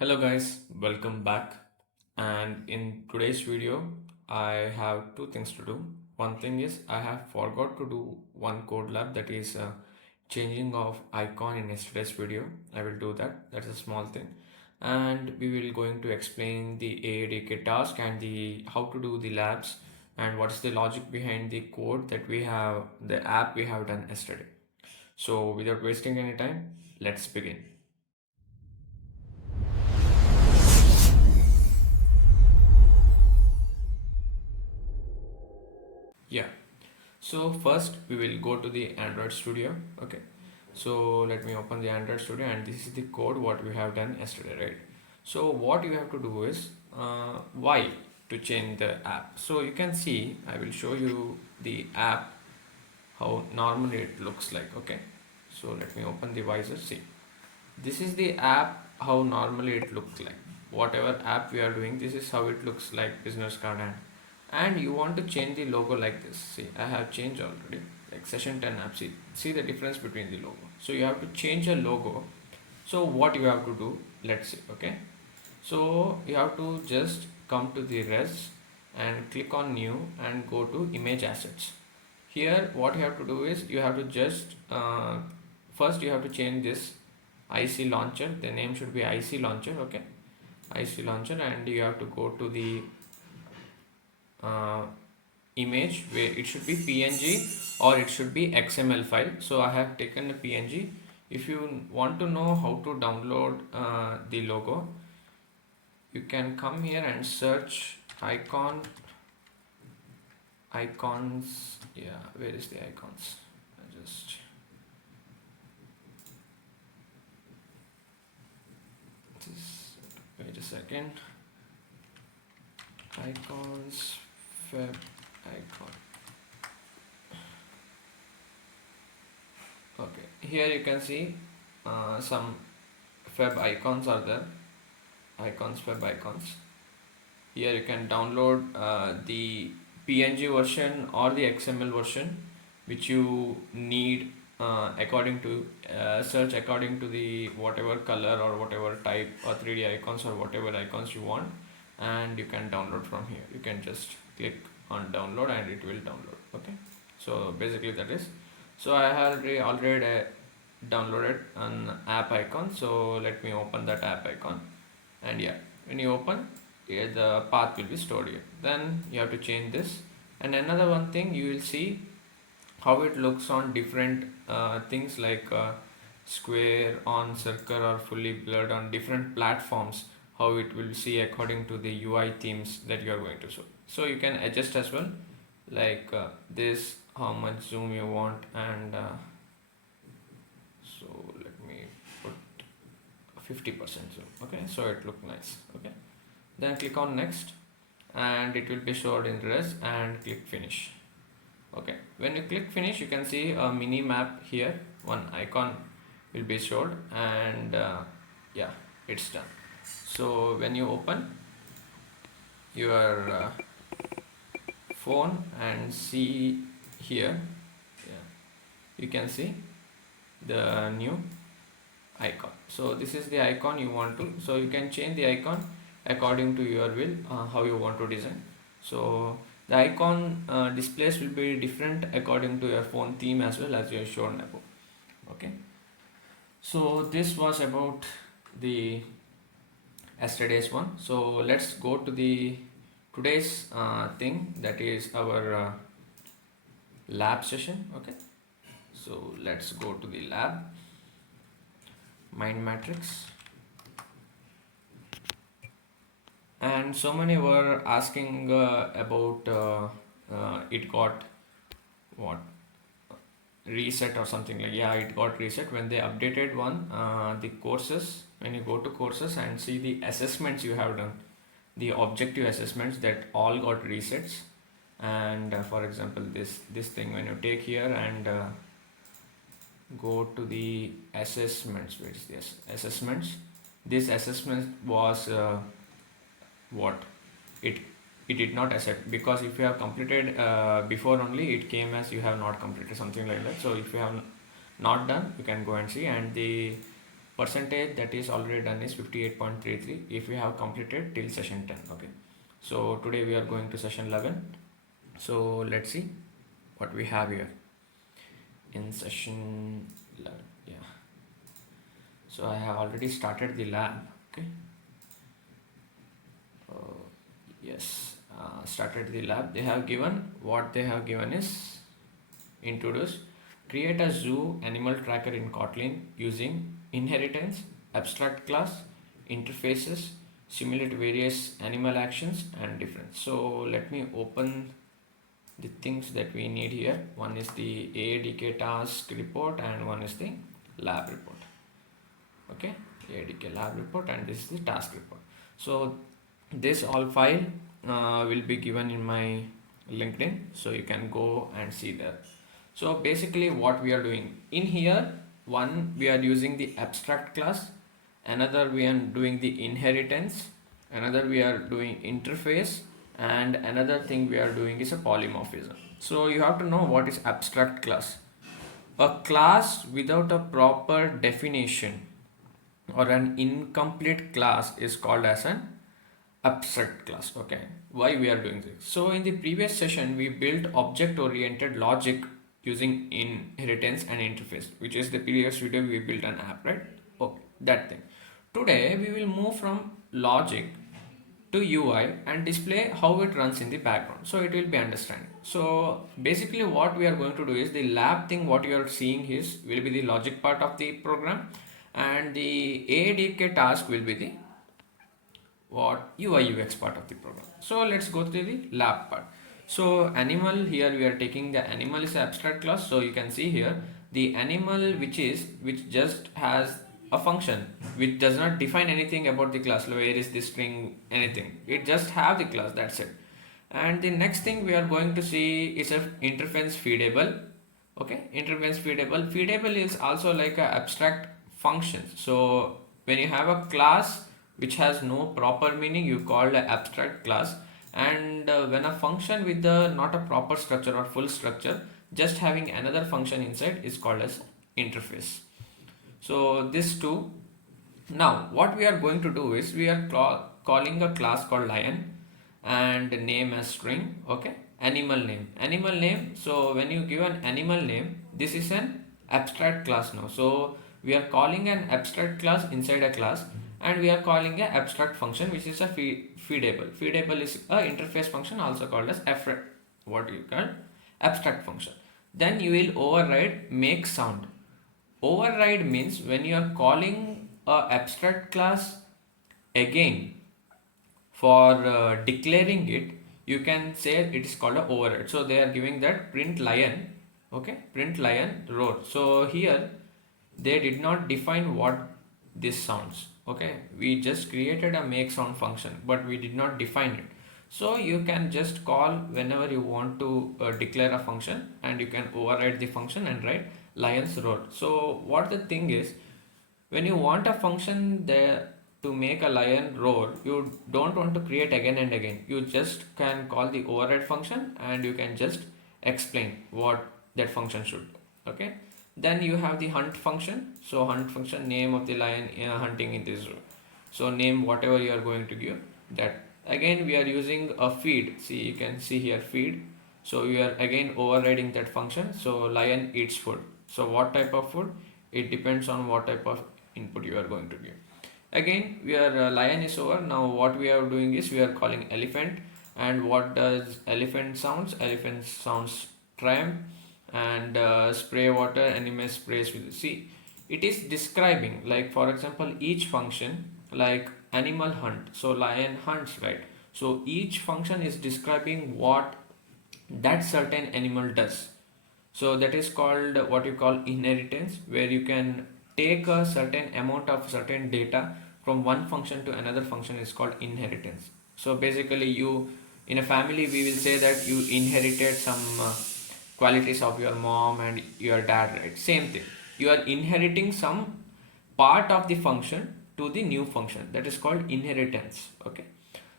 Hello guys, welcome back. And in today's video, I have two things to do. One thing is I have forgot to do one code lab, that is changing of icon in yesterday's video. I will do that. That's a small thing. And we will going to explain the AADK task and the how to do the labs and what's the logic behind the code that we have, the app we have done yesterday. So without wasting any time, let's begin. Yeah. So first we will go to the Android Studio. Okay. So let me open the Android Studio, and this is the code what we have done yesterday, right? So what you have to do is why to change the app. So you can see I will show you the app how normally it looks like. Okay. So let me open the visor. See, this is the app how normally it looks like. Whatever app we are doing, this is how it looks like, business card. And you want to change the logo like this. See, I have changed already, like session 10 app. See the difference between the logo. So you have to change a logo. So what you have to do, let's see. Okay, so you have to just come to the res and click on new and go to image assets. Here what you have to do is you have to just first you have to change this IC launcher. The name should be IC launcher. Okay, IC launcher, and you have to go to the image where it should be PNG or it should be XML file. So I have taken a PNG. If you want to know how to download the logo, you can come here and search icons. Yeah, where is the icons? I just wait a second. Icons, fab icon. Okay, here you can see some fab icons are there. Icons, fab icons. Here you can download the PNG version or the XML version which you need according to search according to the whatever color or whatever type or 3D icons or whatever icons you want, and you can download from here. You can just click on download and it will download. Okay, so basically that is. So I have already downloaded an app icon, so let me open that app icon. And yeah, when you open, here the path will be stored here. Then you have to change this. And another one thing, you will see how it looks on different things like square, on circle, or fully blurred on different platforms, how it will see according to the UI themes that you are going to show. So you can adjust as well, like this, how much zoom you want, and so let me put 50% zoom. Okay, so it look nice. Okay, then click on next and it will be showed in res, and click finish. Okay, when you click finish, you can see a mini map here. One icon will be showed, and yeah, it's done. So when you open your phone and see here, yeah, you can see the new icon. So this is the icon you want to, so you can change the icon according to your will, how you want to design. So the icon displays will be different according to your phone theme as well, as you have shown above. Okay, so this was about the yesterday's one. So let's go to the today's thing, that is our lab session. Okay, so let's go to the lab, MindMatrix. And so many were asking about it got what reset or something, like, yeah, it got reset when they updated one the courses. When you go to courses and see the assessments you have done, the objective assessments, that all got resets. And for example, this thing, when you take here and go to the assessments, where is this assessments, this assessment was what it did not accept, because if you have completed before only, it came as you have not completed, something like that. So if you have not done, you can go and see. And the percentage that is already done is 58.33 if we have completed till session 10. Okay, so today we are going to session 11. So let's see what we have here in session 11. Yeah, so I have already started the lab. Okay, yes, started the lab. They have given, what they have given is introduce, create a zoo animal tracker in Kotlin using inheritance, abstract class, interfaces, simulate various animal actions and difference. So let me open the things that we need here. One is the AADK task report and one is the lab report. Okay, AADK lab report and this is the task report. So this all file will be given in my LinkedIn, so you can go and see that. So basically what we are doing in here, one we are using the abstract class, another we are doing the inheritance, another we are doing interface, and another thing we are doing is a polymorphism. So you have to know what is abstract class. A class without a proper definition or an incomplete class is called as an abstract class. Okay, why we are doing this? So in the previous session we built object oriented logic using inheritance and interface, which is the previous video we built an app, right? Okay, that thing. Today we will move from logic to UI and display how it runs in the background, so it will be understanding. So basically what we are going to do is the lab thing, what you are seeing is will be the logic part of the program, and the ADK task will be the what UI UX part of the program. So let's go to the lab part. So animal, here we are taking the animal is abstract class. So you can see here the animal which just has a function which does not define anything about the class, where is this string, anything, it just have the class, that's it. And the next thing we are going to see is a interface feedable. Okay, interface feedable is also like a abstract function. So when you have a class which has no proper meaning, you call the abstract class, and when a function with the not a proper structure or full structure, just having another function inside, is called as interface. So this two. Now what we are going to do is we are calling a class called lion and name as string. Okay, animal name. So when you give an animal name, this is an abstract class now. So we are calling an abstract class inside a class, and we are calling an abstract function which is a feedable is a interface function, also called as what you call abstract function. Then you will override make sound. Override means when you are calling a abstract class again for declaring it, you can say it is called a override. So they are giving that print lion. Okay, print lion roar. So here they did not define what this sounds. Okay, we just created a make sound function, but we did not define it. So you can just call whenever you want to declare a function, and you can override the function and write lions roar. So what the thing is, when you want a function there to make a lion roar, you don't want to create again and again. You just can call the override function and you can just explain what that function should do. Okay, then you have the hunt function. So hunt function, name of the lion hunting in this room. So name whatever you are going to give that. Again we are using a feed. See, you can see here feed. So we are again overriding that function. So lion eats food. So what type of food? It depends on what type of input you are going to give. Again we are lion is over. Now what we are doing is we are calling elephant, and what does elephant sounds? Elephant sounds triumph, and spray water, anime sprays with. See, it is describing, like for example each function, like animal hunt, so lion hunts, right? So each function is describing what that certain animal does. So that is called what you call inheritance, where you can take a certain amount of certain data from one function to another function, is called inheritance. So basically you, in a family we will say that you inherited some qualities of your mom and your dad, right? Same thing, you are inheriting some part of the function to the new function, that is called inheritance. Okay,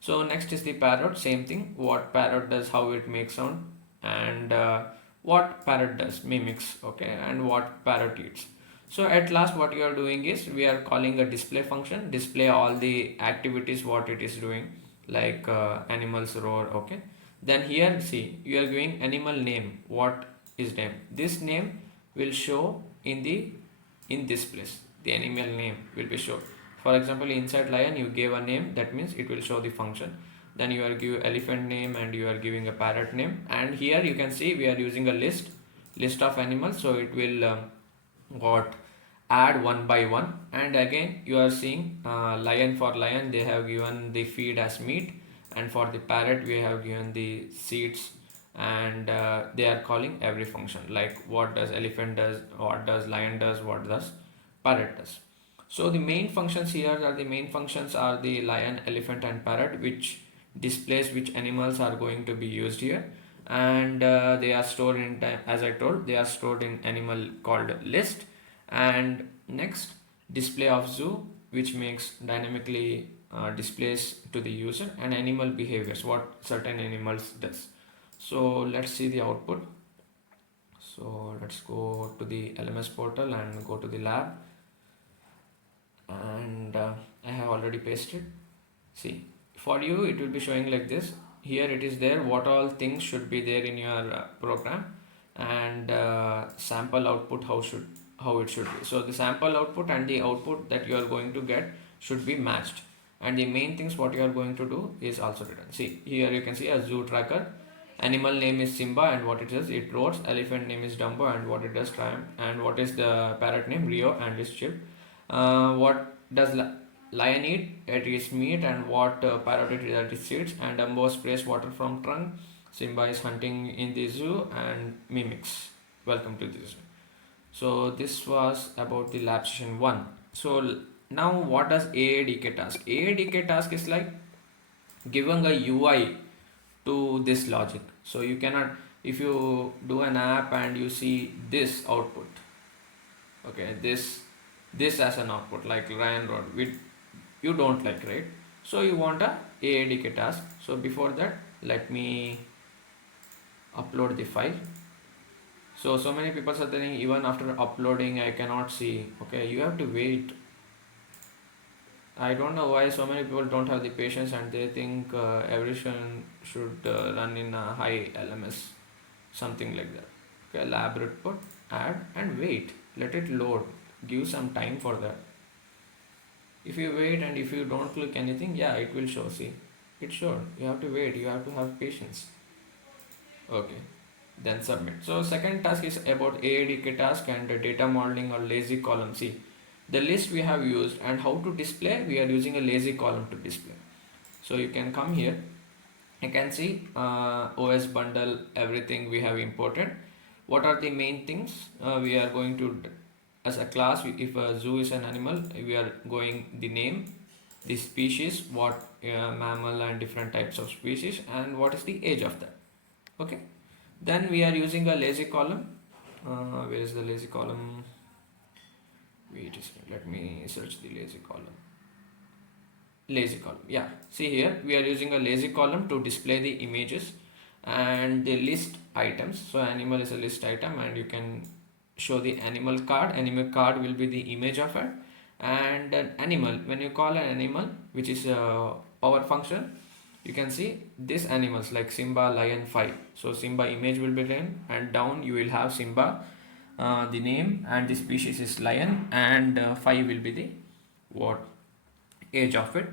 so next is the parrot. Same thing, what parrot does, how it makes sound, and what parrot does, mimics. Okay, and what parrot eats. So at last what you are doing is we are calling a display function, display all the activities what it is doing, like animals roar. Okay, then here see you are giving animal name. What is name? This name will show in this place. The animal name will be shown. For example, inside lion you gave a name, that means it will show the function. Then you are give elephant name and you are giving a parrot name, and here you can see we are using a list of animals, so it will got add one by one. And again you are seeing lion, for lion they have given the feed as meat, and for the parrot we have given the seeds. And they are calling every function, like what does elephant does, what does lion does, what does parrot does. So the main functions here are the lion, elephant and parrot, which displays which animals are going to be used here. And they are stored in time, as I told, they are stored in animal called list. And next, display of zoo, which makes dynamically displays to the user, and animal behaviors, what certain animals does. So let's see the output. So let's go to the LMS portal and go to the lab, and I have already pasted. See, for you it will be showing like this. Here it is there what all things should be there in your program, and sample output how it should be. So the sample output and the output that you are going to get should be matched, and the main things what you are going to do is also written. See, here you can see a zoo tracker. Animal name is Simba, and what it does, it roars. Elephant name is Dumbo, and what it does, Triumph. And what is the parrot name, Rio, and is chip. What does lion eat? It is meat. And what parrot it is, that is seeds. And Dumbo sprays water from trunk. Simba is hunting in the zoo and mimics. Welcome to this. So this was about the lab session 1. So now what does AADK task? AADK task is like giving a UI to this logic. So you cannot, if you do an app and you see this output, okay, this as an output, like Ryan Road, you don't like, right? So you want a AADK task. So before that, let me upload the file. So many people are telling even after uploading I cannot see. Okay, you have to wait. I don't know why so many people don't have the patience, and they think everything should run in a high LMS, something like that. Okay, lab report, add, and wait. Let it load. Give some time for that. If you wait and if you don't click anything, yeah, it will show. See, it showed. You have to wait. You have to have patience. Okay, then submit. So second task is about AADK task and data modeling or LazyColumn. See, the list we have used, and how to display, we are using a LazyColumn to display. So you can come here, you can see OS bundle, everything we have imported. What are the main things we are going to, as a class, if a zoo is an animal, we are going the name, the species, what mammal and different types of species, and what is the age of that. Okay, then we are using a LazyColumn. Where is the LazyColumn? Wait a second, let me search the LazyColumn. LazyColumn, yeah. See here, we are using a LazyColumn to display the images and the list items. So animal is a list item, and you can show the animal card. Animal card will be the image of it. And an animal, when you call an animal, which is a power function, you can see these animals like Simba, lion, 5. So Simba image will be written, and down you will have Simba, the name, and the species is lion, and 5 will be the what age of it.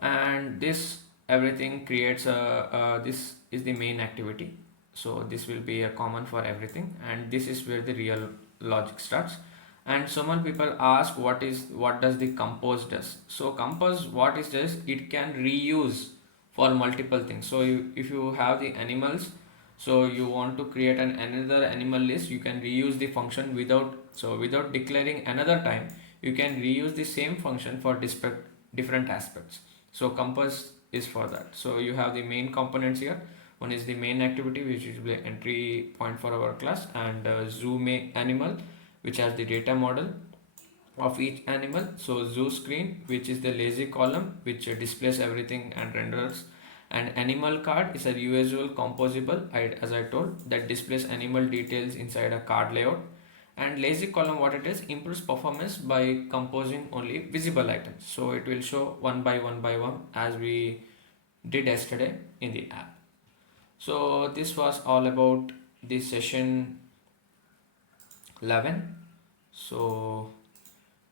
And this everything creates a this is the main activity. So this will be a common for everything, and this is where the real logic starts. And so many people ask what does the compose does. So compose, what is this, it can reuse for multiple things. So if you have the animals, so you want to create another animal list, you can reuse the function without declaring another time. You can reuse the same function for different aspects. So compose is for that. So you have the main components here. One is the main activity, which is the entry point for our class, and zoo animal, which has the data model of each animal. So zoo screen, which is the LazyColumn, which displays everything and renders. And animal card is a reusable composable, as I told, that displays animal details inside a card layout. And LazyColumn, what it is, improves performance by composing only visible items. So it will show one by one as we did yesterday in the app. So this was all about the session 11. So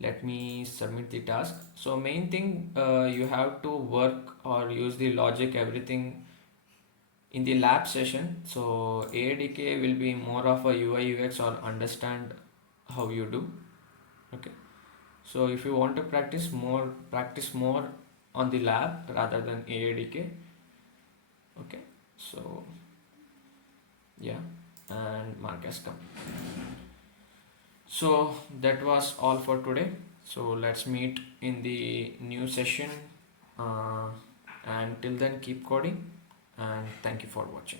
let me submit the task. So main thing, you have to work or use the logic everything in the lab session. So AADK will be more of a UI UX or understand how you do. Okay. So if you want to practice more on the lab rather than AADK. Okay. So yeah, and mark as complete. So that was all for today. So let's meet in the new session. And till then, keep coding, and thank you for watching.